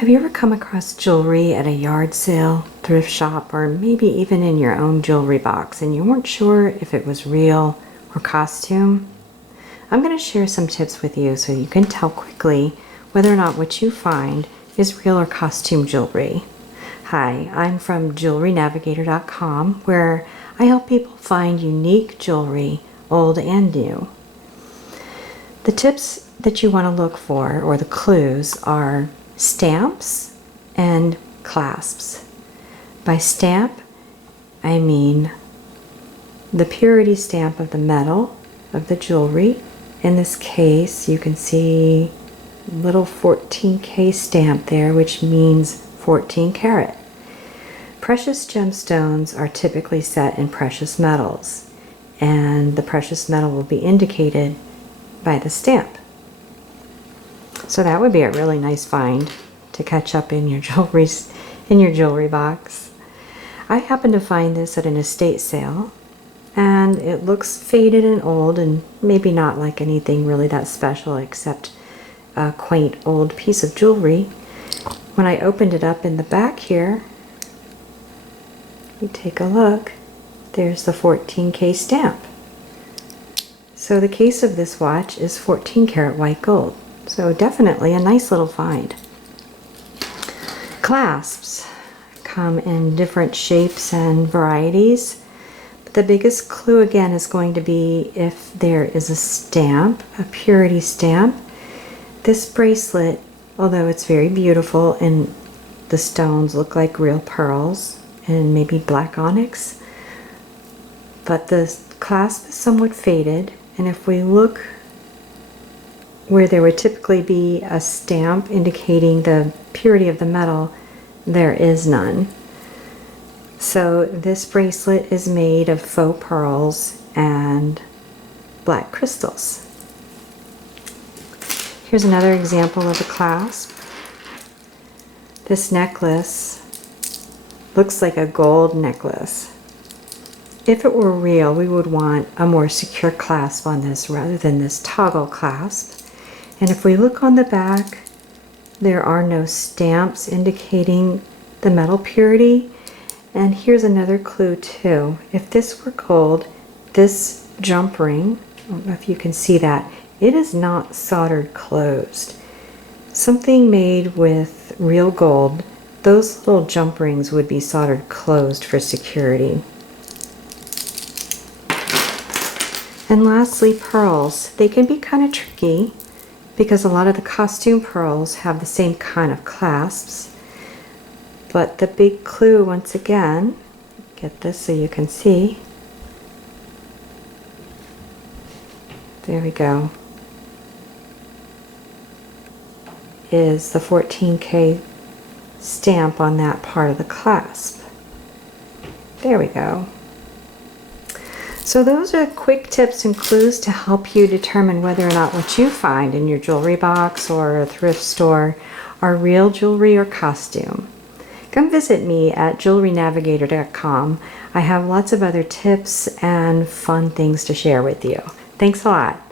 Have you ever come across jewelry at a yard sale, thrift shop, or maybe even in your own jewelry box and you weren't sure if it was real or costume? I'm going to share some tips with you so you can tell quickly whether or not what you find is real or costume jewelry. Hi, I'm from JewelryNaviagator.com, where I help people find unique jewelry, old and new. The tips that you want to look for, or the clues, are stamps and clasps. By stamp, I mean the purity stamp of the metal of the jewelry. In this case, you can see a little 14K stamp there, which means 14 karat. Precious gemstones are typically set in precious metals, and the precious metal will be indicated by the stamp. So that would be a really nice find to catch up in your jewelry box. I happened to find this at an estate sale, and it looks faded and old and maybe not like anything really that special except a quaint old piece of jewelry. When I opened it up in the back here, you take a look, there's the 14K stamp. So the case of this watch is 14 karat white gold. So definitely a nice little find. Clasps come in different shapes and varieties. But the biggest clue again is going to be if there is a stamp, a purity stamp. This bracelet, although it's very beautiful and the stones look like real pearls and maybe black onyx, but the clasp is somewhat faded, and if we look where there would typically be a stamp indicating the purity of the metal, there is none. So this bracelet is made of faux pearls and black crystals. Here's another example of a clasp. This necklace looks like a gold necklace. If it were real, we would want a more secure clasp on this rather than this toggle clasp. And if we look on the back, there are no stamps indicating the metal purity. And here's another clue too. If this were gold, this jump ring, I don't know if you can see that, it is not soldered closed. Something made with real gold, those little jump rings would be soldered closed for security. And lastly, pearls. They can be kind of tricky because a lot of the costume pearls have the same kind of clasps. But the big clue, once again, get this so you can see. There we go. Is the 14K stamp on that part of the clasp. There we go. So those are quick tips and clues to help you determine whether or not what you find in your jewelry box or a thrift store are real jewelry or costume. Come visit me at JewelryNaviagator.com. I have lots of other tips and fun things to share with you. Thanks a lot.